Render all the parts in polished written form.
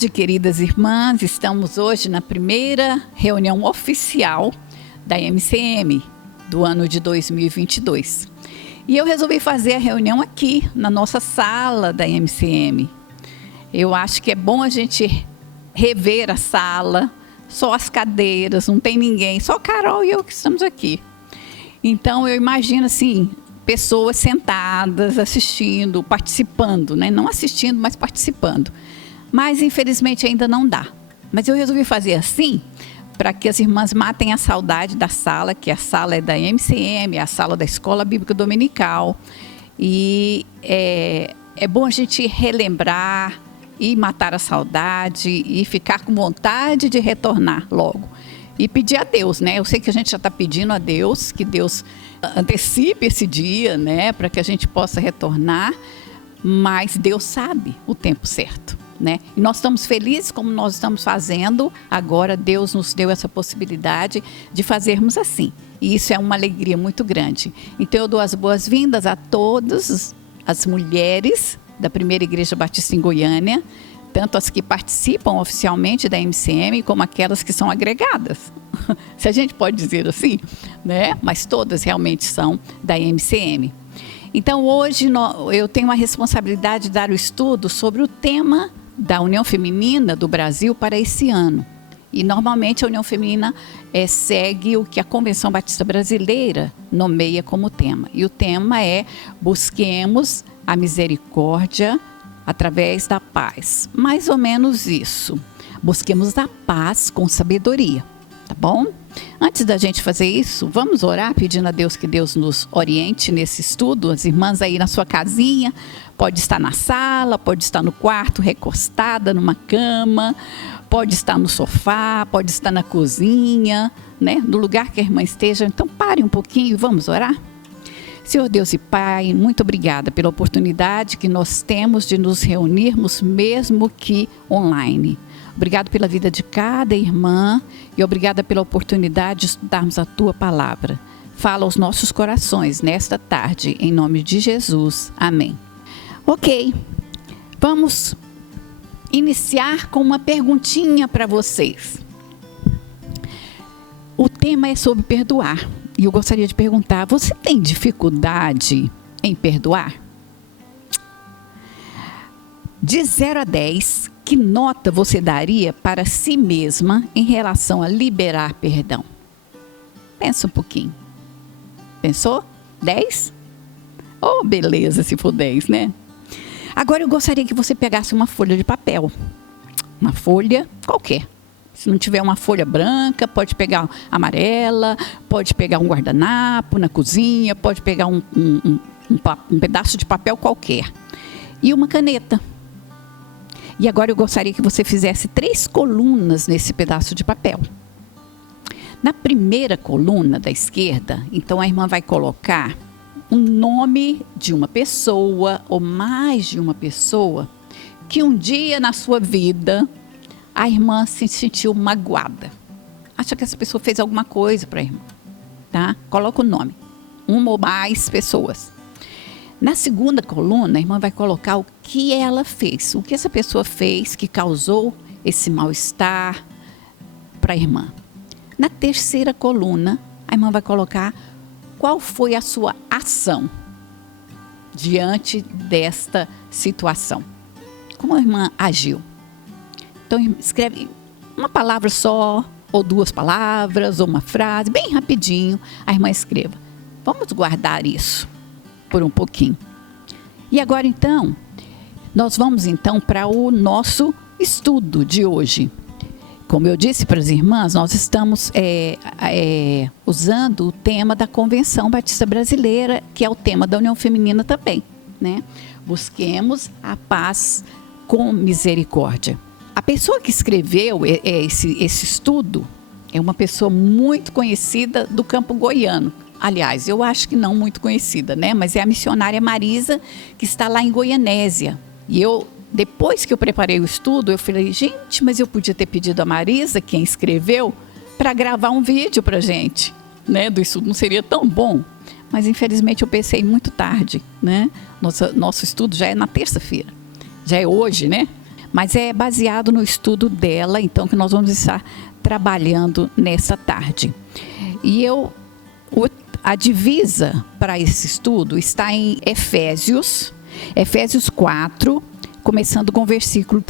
tarde, queridas irmãs. Estamos hoje na primeira reunião oficial da MCM do ano de 2022. E eu resolvi fazer a reunião aqui, na nossa sala da MCM. Eu acho que é bom a gente rever a sala, só as cadeiras, não tem ninguém, só Carol e eu que estamos aqui. Então eu imagino assim, pessoas sentadas, assistindo, participando, né? Não assistindo, mas participando. Mas infelizmente ainda não dá. Mas eu resolvi fazer assim, para que as irmãs matem a saudade da sala, que a sala é da MCM, a sala da Escola Bíblica Dominical. E é bom a gente relembrar e matar a saudade e ficar com vontade de retornar logo. E pedir a Deus, né? Eu sei que a gente já está pedindo a Deus, que Deus antecipe esse dia, né? Para que a gente possa retornar, mas Deus sabe o tempo certo, né? E nós estamos felizes como nós estamos fazendo. Agora Deus nos deu essa possibilidade de fazermos assim. E isso é uma alegria muito grande. Então eu dou as boas-vindas a todas as mulheres da Primeira Igreja Batista em Goiânia, tanto as que participam oficialmente da MCM, como aquelas que são agregadas, se a gente pode dizer assim, né? Mas todas realmente são da MCM. Então hoje eu tenho a responsabilidade de dar o estudo sobre o tema da União Feminina do Brasil para esse ano. E normalmente a União Feminina segue o que a Convenção Batista Brasileira nomeia como tema. E o tema é: busquemos a misericórdia através da paz. Mais ou menos isso. Busquemos a paz com sabedoria, tá bom? Antes da gente fazer isso, vamos orar pedindo a Deus que Deus nos oriente nesse estudo. As irmãs aí na sua casinha, pode estar na sala, pode estar no quarto, recostada numa cama, pode estar no sofá, pode estar na cozinha, né? No lugar que a irmã esteja. Então pare um pouquinho e vamos orar? Senhor Deus e Pai, muito obrigada pela oportunidade que nós temos de nos reunirmos, mesmo que online. Obrigado pela vida de cada irmã e obrigada pela oportunidade de estudarmos a Tua Palavra. Fala aos nossos corações nesta tarde, em nome de Jesus. Amém. Ok, vamos iniciar com uma perguntinha para vocês. O tema é sobre perdoar. E eu gostaria de perguntar: você tem dificuldade em perdoar? De 0 a 10, que nota você daria para si mesma em relação a liberar perdão? Pensa um pouquinho. Pensou? 10? Oh, beleza, se for 10, né? Agora eu gostaria que você pegasse uma folha de papel. Uma folha qualquer. Se não tiver uma folha branca, pode pegar amarela, pode pegar um guardanapo na cozinha, pode pegar um pedaço de papel qualquer. E uma caneta. E agora eu gostaria que você fizesse 3 colunas nesse pedaço de papel. Na primeira coluna da esquerda, então a irmã vai colocar um nome de uma pessoa ou mais de uma pessoa que um dia na sua vida a irmã se sentiu magoada. Acha que essa pessoa fez alguma coisa para a irmã, tá? Coloca o nome. Uma ou mais pessoas. Na segunda coluna, a irmã vai colocar o que ela fez. O que essa pessoa fez que causou esse mal-estar para a irmã. Na terceira coluna, a irmã vai colocar qual foi a sua ação diante desta situação. Como a irmã agiu. Então escreve uma palavra só, ou 2 palavras, ou uma frase, bem rapidinho, a irmã escreva. Vamos guardar isso por um pouquinho. E agora então, nós vamos então para o nosso estudo de hoje. Como eu disse para as irmãs, nós estamos usando o tema da Convenção Batista Brasileira, que é o tema da União Feminina também, né? Busquemos a paz com misericórdia. A pessoa que escreveu esse estudo é uma pessoa muito conhecida do campo goiano. Aliás, eu acho que não muito conhecida, né? Mas é a missionária Marisa, que está lá em Goianésia. E depois que eu preparei o estudo, eu falei: gente, mas eu podia ter pedido a Marisa, quem escreveu, para gravar um vídeo para a gente, né? Do estudo, não seria tão bom? Mas infelizmente eu pensei muito tarde, né? Nosso estudo já é na terça-feira, já é hoje, né? mas é baseado no estudo dela, então, que nós vamos estar trabalhando nessa tarde. E a divisa para esse estudo está em Efésios 4, começando com versículo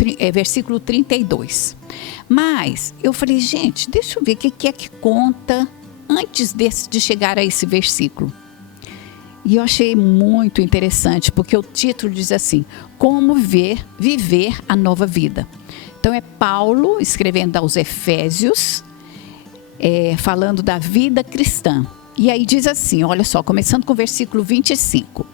32. Mas eu falei, gente, deixa eu ver o que é que conta antes de chegar a esse versículo. E eu achei muito interessante, porque o título diz assim: como viver a nova vida. Então é Paulo escrevendo aos Efésios, falando da vida cristã. E aí diz assim, olha só, começando com o versículo 25.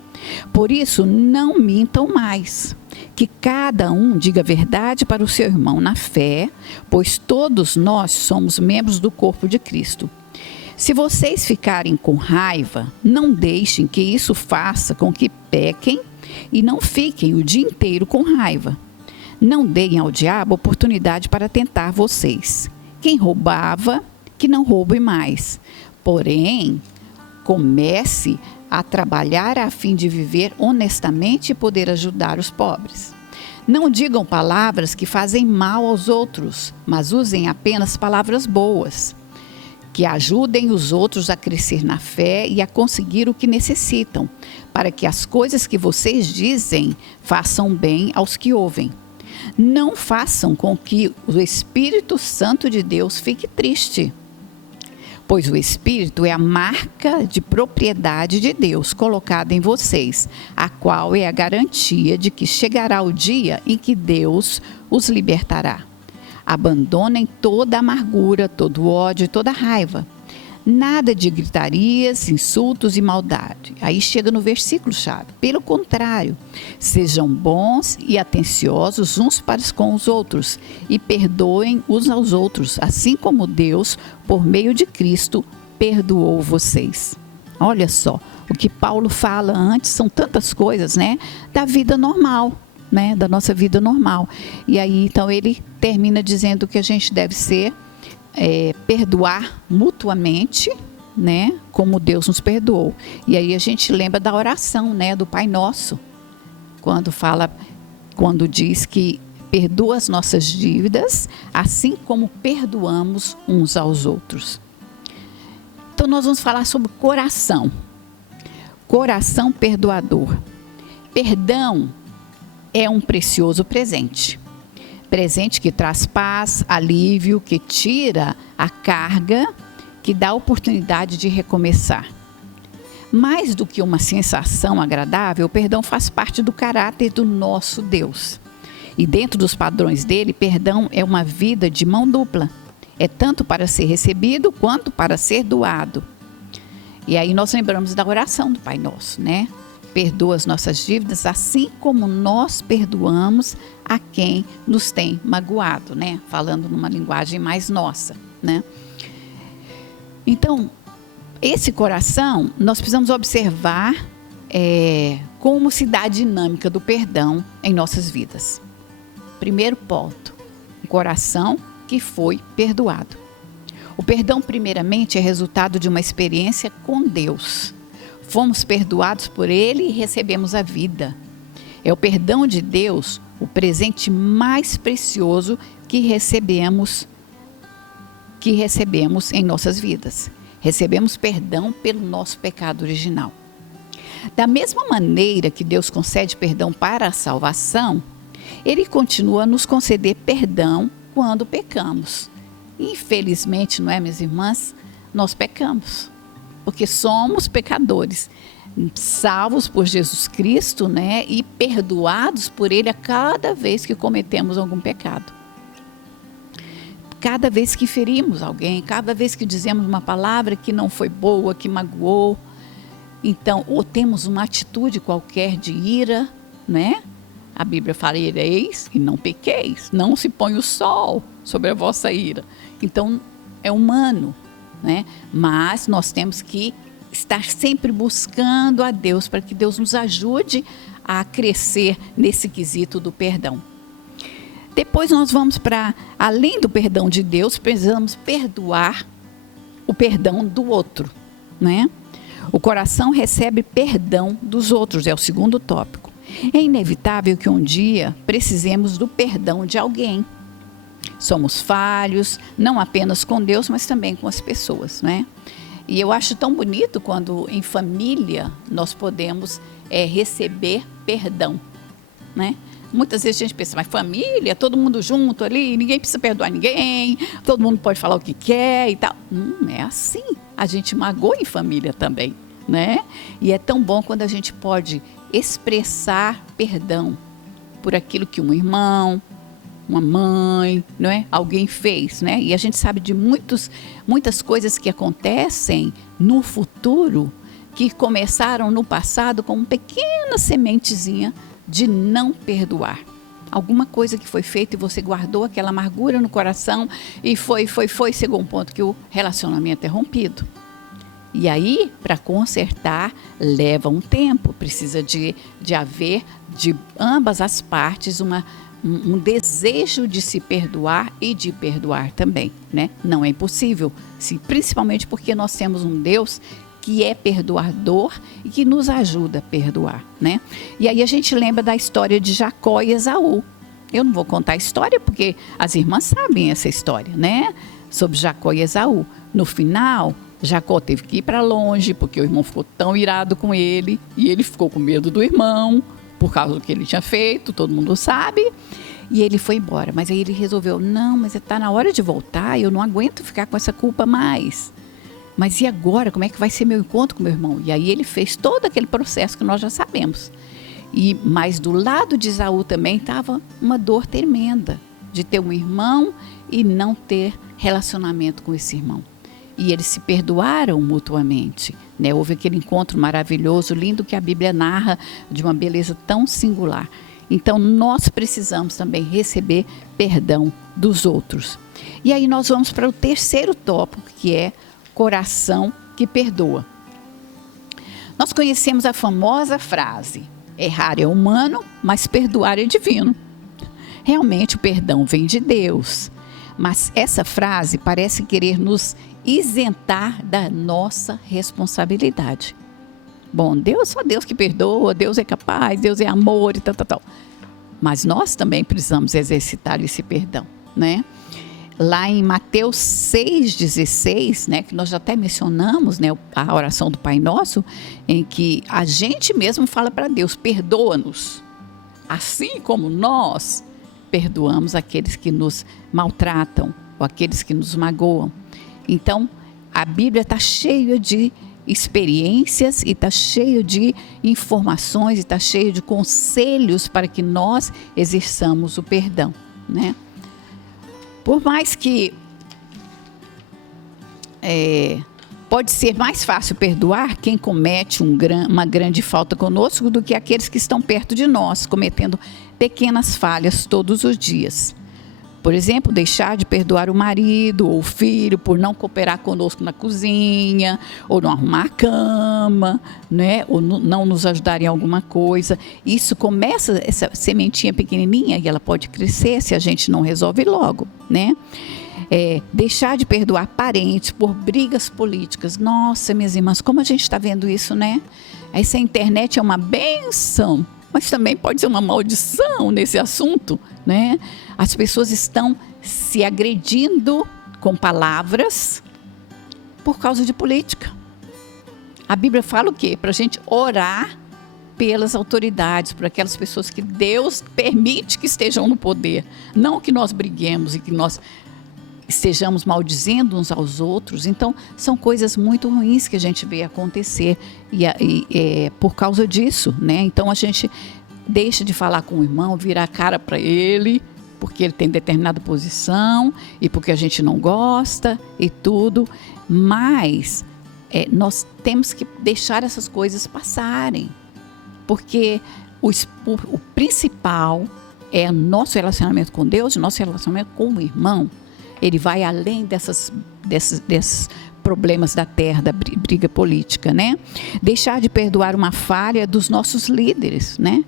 Por isso, não mintam mais, que cada um diga a verdade para o seu irmão na fé, pois todos nós somos membros do corpo de Cristo. Se vocês ficarem com raiva, não deixem que isso faça com que pequem e não fiquem o dia inteiro com raiva. Não deem ao diabo oportunidade para tentar vocês. Quem roubava, que não roube mais. Porém, comece a trabalhar a fim de viver honestamente e poder ajudar os pobres. Não digam palavras que fazem mal aos outros, mas usem apenas palavras boas, que ajudem os outros a crescer na fé e a conseguir o que necessitam, para que as coisas que vocês dizem façam bem aos que ouvem. Não façam com que o Espírito Santo de Deus fique triste, pois o Espírito é a marca de propriedade de Deus colocada em vocês, a qual é a garantia de que chegará o dia em que Deus os libertará. Abandonem toda amargura, todo ódio e toda raiva. Nada de gritarias, insultos e maldade. Aí chega no versículo-chave. Pelo contrário, sejam bons e atenciosos uns para com os outros e perdoem uns aos outros, assim como Deus, por meio de Cristo, perdoou vocês. Olha só, o que Paulo fala antes são tantas coisas, né? Da vida normal, né? Da nossa vida normal. E aí, então, ele termina dizendo que a gente deve ser perdoar mutuamente, né, como Deus nos perdoou. E aí a gente lembra da oração, né, do Pai Nosso, quando diz que perdoa as nossas dívidas, assim como perdoamos uns aos outros. Então nós vamos falar sobre coração perdoador. Perdão é um precioso presente que traz paz, alívio, que tira a carga, que dá a oportunidade de recomeçar. Mais do que uma sensação agradável, o perdão faz parte do caráter do nosso Deus. E dentro dos padrões dele, perdão é uma vida de mão dupla. É tanto para ser recebido quanto para ser doado. E aí nós lembramos da oração do Pai Nosso, né? Perdoa as nossas dívidas, assim como nós perdoamos a quem nos tem magoado, né? Falando numa linguagem mais nossa, né? Então, esse coração, nós precisamos observar como se dá a dinâmica do perdão em nossas vidas. Primeiro ponto, um coração que foi perdoado. O perdão, primeiramente, é resultado de uma experiência com Deus. Fomos perdoados por Ele e recebemos a vida. É o perdão de Deus o presente mais precioso que recebemos em nossas vidas. Recebemos perdão pelo nosso pecado original. Da mesma maneira que Deus concede perdão para a salvação, Ele continua a nos conceder perdão quando pecamos. Infelizmente, não é, minhas irmãs? Nós pecamos. Porque somos pecadores, salvos por Jesus Cristo, né? E perdoados por Ele a cada vez que cometemos algum pecado. Cada vez que ferimos alguém, cada vez que dizemos uma palavra que não foi boa, que magoou. Então, ou temos uma atitude qualquer de ira, né? A Bíblia fala, ireis e não pequeis. Não se põe o sol sobre a vossa ira. Então, é humano. Né? Mas nós temos que estar sempre buscando a Deus para que Deus nos ajude a crescer nesse quesito do perdão. Depois nós vamos para, além do perdão de Deus, precisamos perdoar o perdão do outro, né? O coração recebe perdão dos outros, é o segundo tópico. É inevitável que um dia precisemos do perdão de alguém. Somos falhos, não apenas com Deus, mas também com as pessoas, né? E eu acho tão bonito quando em família nós podemos receber perdão, né? Muitas vezes a gente pensa, mas família, todo mundo junto ali, ninguém precisa perdoar ninguém, todo mundo pode falar o que quer e tal. Não é assim. A gente magoa em família também, né? E é tão bom quando a gente pode expressar perdão por aquilo que um irmão, uma mãe, não é? Alguém fez, né? E a gente sabe de muitas coisas que acontecem no futuro que começaram no passado com uma pequena sementezinha de não perdoar. Alguma coisa que foi feita e você guardou aquela amargura no coração e chegou um ponto que o relacionamento é rompido. E aí, para consertar, leva um tempo, precisa de haver de ambas as partes um desejo de se perdoar e de perdoar também, né? Não é impossível, principalmente porque nós temos um Deus que é perdoador e que nos ajuda a perdoar, né? E aí a gente lembra da história de Jacó e Esaú. Eu não vou contar a história porque as irmãs sabem essa história, né? Sobre Jacó e Esaú. No final, Jacó teve que ir para longe porque o irmão ficou tão irado com ele e ele ficou com medo do irmão por causa do que ele tinha feito, todo mundo sabe. E ele foi embora, mas aí ele resolveu, não, mas está na hora de voltar, eu não aguento ficar com essa culpa mais. Mas e agora? Como é que vai ser meu encontro com meu irmão? E aí ele fez todo aquele processo que nós já sabemos. Mas do lado de Esaú também estava uma dor tremenda de ter um irmão e não ter relacionamento com esse irmão. E eles se perdoaram mutuamente, né? Houve aquele encontro maravilhoso, lindo, que a Bíblia narra de uma beleza tão singular. Então nós precisamos também receber perdão dos outros. E aí nós vamos para o terceiro tópico, que é coração que perdoa. Nós conhecemos a famosa frase, errar é humano, mas perdoar é divino. Realmente o perdão vem de Deus, mas essa frase parece querer nos isentar da nossa responsabilidade. Bom, Deus, só Deus que perdoa, Deus é capaz, Deus é amor e tal. Mas nós também precisamos exercitar esse perdão, né? Lá em Mateus 6,16, né, que nós já até mencionamos, né, a oração do Pai Nosso, em que a gente mesmo fala para Deus, perdoa-nos, assim como nós perdoamos aqueles que nos maltratam ou aqueles que nos magoam. Então, a Bíblia está cheia de experiências e está cheia de informações e está cheia de conselhos para que nós exerçamos o perdão, né? Por mais que pode ser mais fácil perdoar quem comete uma grande falta conosco do que aqueles que estão perto de nós, cometendo pequenas falhas todos os dias. Por exemplo, deixar de perdoar o marido ou o filho por não cooperar conosco na cozinha, ou não arrumar a cama, né? Ou não nos ajudar em alguma coisa. Isso começa, essa sementinha pequenininha, e ela pode crescer se a gente não resolve logo, né? Deixar de perdoar parentes por brigas políticas. Nossa, minhas irmãs, como a gente está vendo isso, né? Essa internet é uma benção, mas também pode ser uma maldição nesse assunto, né? As pessoas estão se agredindo com palavras por causa de política. A Bíblia fala o quê? Para a gente orar pelas autoridades, por aquelas pessoas que Deus permite que estejam no poder. Não que nós briguemos e que nós estejamos maldizendo uns aos outros. Então, são coisas muito ruins que a gente vê acontecer por causa disso, né? Então, a gente deixa de falar com o irmão, vira a cara para ele, porque ele tem determinada posição e porque a gente não gosta e tudo. Mas nós temos que deixar essas coisas passarem, porque o principal é nosso relacionamento com Deus, nosso relacionamento com o irmão. Ele vai além desses problemas da terra, da briga política, né? Deixar de perdoar uma falha dos nossos líderes, né?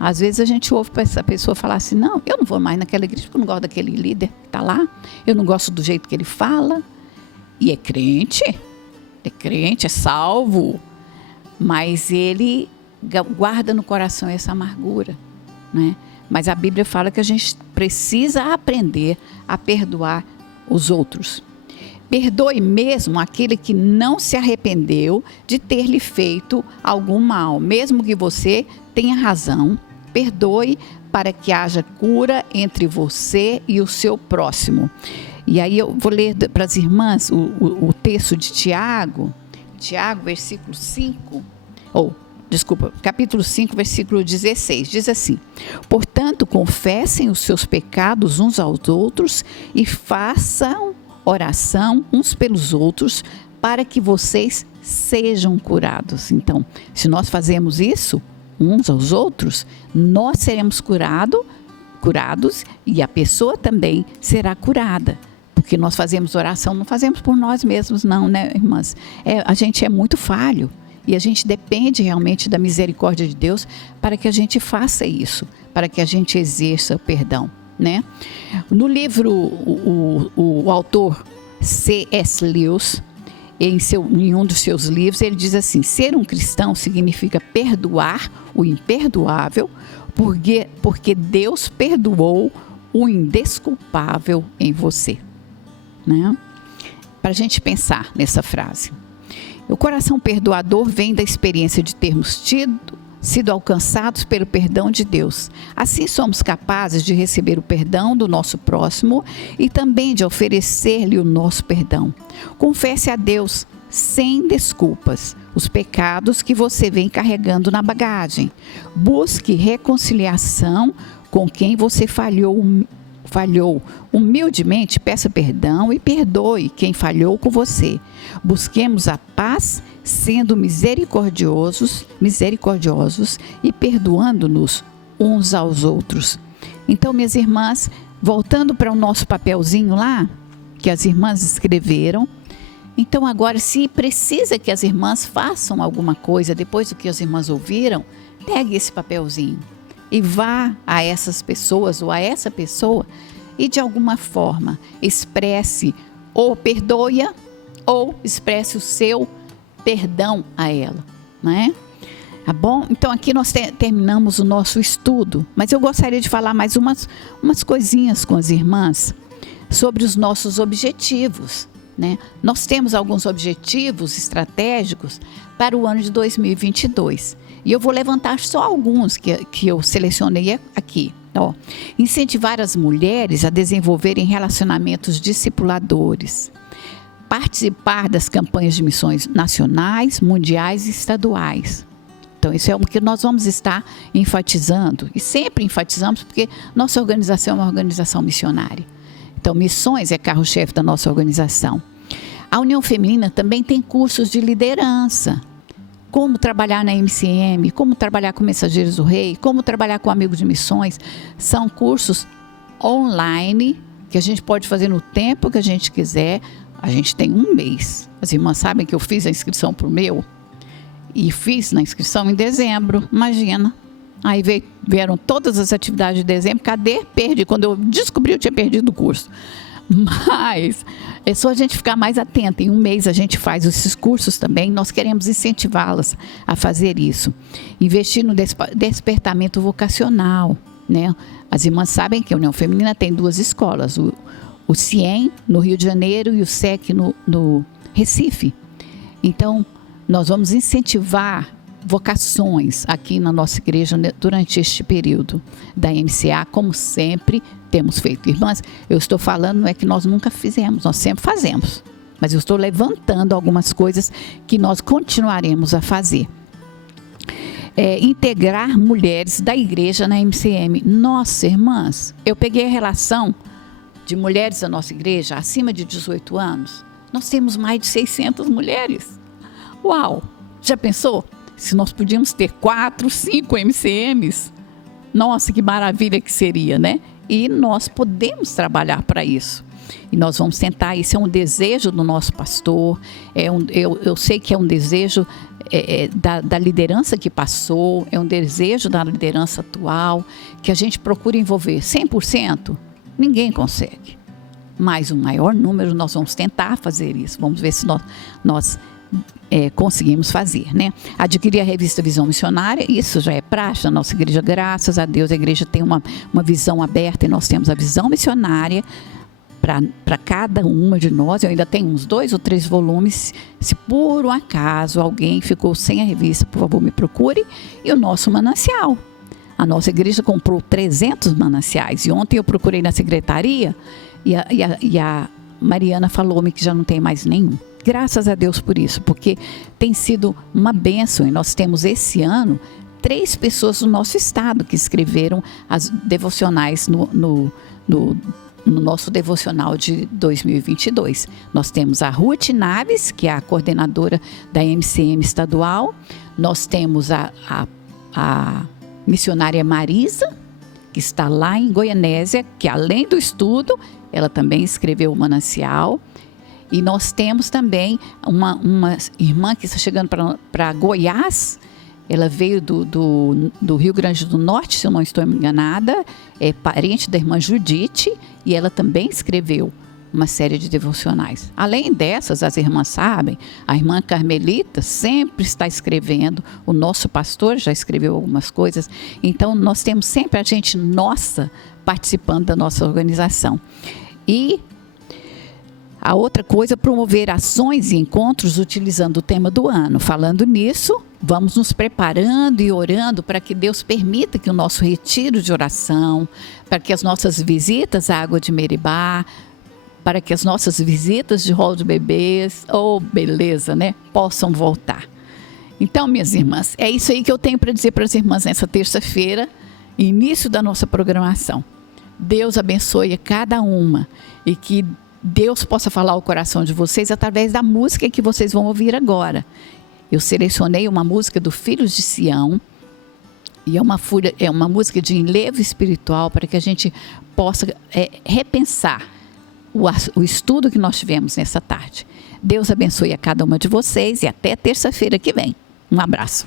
Às vezes a gente ouve essa pessoa falar assim, não, eu não vou mais naquela igreja porque eu não gosto daquele líder que está lá, eu não gosto do jeito que ele fala. E é crente, é salvo, mas ele guarda no coração essa amargura, né? Mas a Bíblia fala que a gente precisa aprender a perdoar os outros. Perdoe mesmo aquele que não se arrependeu de ter lhe feito algum mal, mesmo que você tenha razão. Perdoe para que haja cura entre você e o seu próximo. E aí eu vou ler para as irmãs o texto de Tiago, versículo 5, capítulo 5, versículo 16, diz assim: portanto, confessem os seus pecados uns aos outros e façam oração uns pelos outros para que vocês sejam curados. Então, se nós fazemos isso uns aos outros, nós seremos curados e a pessoa também será curada. Porque nós fazemos oração, não fazemos por nós mesmos não, né, irmãs? A gente é muito falho e a gente depende realmente da misericórdia de Deus para que a gente faça isso, para que a gente exerça o perdão, né? No livro, o autor C.S. Lewis, em um dos seus livros, ele diz assim: ser um cristão significa perdoar o imperdoável, porque Deus perdoou o indesculpável em você. Né? Para a gente pensar nessa frase. O coração perdoador vem da experiência de termos sido alcançados pelo perdão de Deus. Assim somos capazes de receber o perdão do nosso próximo e também de oferecer-lhe o nosso perdão. Confesse a Deus sem desculpas os pecados que você vem carregando na bagagem. Busque reconciliação com quem você falhou. Humildemente peça perdão e perdoe quem falhou com você. Busquemos a paz sendo misericordiosos e perdoando-nos uns aos outros. Então, minhas irmãs, voltando para o nosso papelzinho lá, que as irmãs escreveram, então agora, se precisa que as irmãs façam alguma coisa depois do que as irmãs ouviram, pegue esse papelzinho e vá a essas pessoas ou a essa pessoa e de alguma forma expresse ou perdoe-a ou expresse o seu perdão a ela, né? Tá bom? Então aqui nós terminamos o nosso estudo, mas eu gostaria de falar mais umas coisinhas com as irmãs sobre os nossos objetivos, né? Nós temos alguns objetivos estratégicos para o ano de 2022. E eu vou levantar só alguns que eu selecionei aqui. Ó, incentivar as mulheres a desenvolverem relacionamentos discipuladores. Participar das campanhas de missões nacionais, mundiais e estaduais. Então, isso é o que nós vamos estar enfatizando. E sempre enfatizamos porque nossa organização é uma organização missionária. Então, missões é carro-chefe da nossa organização. A União Feminina também tem cursos de liderança. Como trabalhar na MCM, como trabalhar com Mensageiros do Rei, como trabalhar com Amigos de Missões. São cursos online que a gente pode fazer no tempo que a gente quiser. A gente tem um mês. As irmãs sabem que eu fiz a inscrição para o meu e fiz na inscrição em dezembro, imagina. Aí vieram todas as atividades de dezembro, cadê? Perdi. Quando eu descobri, eu tinha perdido o curso. Mas é só a gente ficar mais atenta. Em um mês a gente faz esses cursos também. Nós queremos incentivá-las a fazer isso. Investir no despertamento vocacional, né? As irmãs sabem que a União Feminina tem duas escolas. O CIEM no Rio de Janeiro e o SEC no Recife. Então, nós vamos incentivar vocações aqui na nossa igreja durante este período da MCA, como sempre temos feito. Irmãs, eu estou falando, não é que nós nunca fizemos, nós sempre fazemos, mas eu estou levantando algumas coisas que nós continuaremos a fazer. Integrar mulheres da igreja na MCM. Nossa, irmãs, eu peguei a relação de mulheres da nossa igreja acima de 18 anos, nós temos mais de 600 mulheres. Uau! Já pensou? Se nós podíamos ter 4, 5 MCMs, nossa, que maravilha que seria, né? E nós podemos trabalhar para isso. E nós vamos tentar, isso é um desejo do nosso pastor, eu sei que é um desejo da liderança que passou, é um desejo da liderança atual, que a gente procure envolver 100%, ninguém consegue. Mas o maior número, nós vamos tentar fazer isso, vamos ver se nós conseguimos fazer, né? Adquirir a revista Visão Missionária, isso já é praxe na nossa igreja, graças a Deus. A igreja tem uma visão aberta e nós temos a visão missionária para cada uma de nós. Eu ainda tenho uns 2 ou 3 volumes. Se por um acaso alguém ficou sem a revista, por favor, me procure. E o nosso manancial. A nossa igreja comprou 300 mananciais. E ontem eu procurei na secretaria e a Mariana falou-me que já não tem mais nenhum. Graças a Deus por isso, porque tem sido uma bênção. E nós temos esse ano 3 pessoas do nosso estado que escreveram as devocionais no nosso devocional de 2022. Nós temos a Ruth Naves, que é a coordenadora da MCM estadual. Nós temos a missionária Marisa, que está lá em Goianésia, que além do estudo, ela também escreveu o manancial. E nós temos também uma irmã que está chegando para Goiás. Ela veio do Rio Grande do Norte, se eu não estou enganada. É parente da irmã Judite. E ela também escreveu uma série de devocionais. Além dessas, as irmãs sabem, a irmã Carmelita sempre está escrevendo. O nosso pastor já escreveu algumas coisas. Então, nós temos sempre a gente nossa participando da nossa organização. E a outra coisa, promover ações e encontros utilizando o tema do ano. Falando nisso, vamos nos preparando e orando para que Deus permita que o nosso retiro de oração, para que as nossas visitas à Água de Meribá, para que as nossas visitas de rol de bebês, beleza, né, possam voltar. Então, minhas irmãs, é isso aí que eu tenho para dizer para as irmãs nessa terça-feira, início da nossa programação. Deus abençoe a cada uma e que Deus possa falar ao coração de vocês através da música que vocês vão ouvir agora. Eu selecionei uma música do Filhos de Sião e é uma música de enlevo espiritual para que a gente possa repensar o estudo que nós tivemos nessa tarde. Deus abençoe a cada uma de vocês e até terça-feira que vem. Um abraço.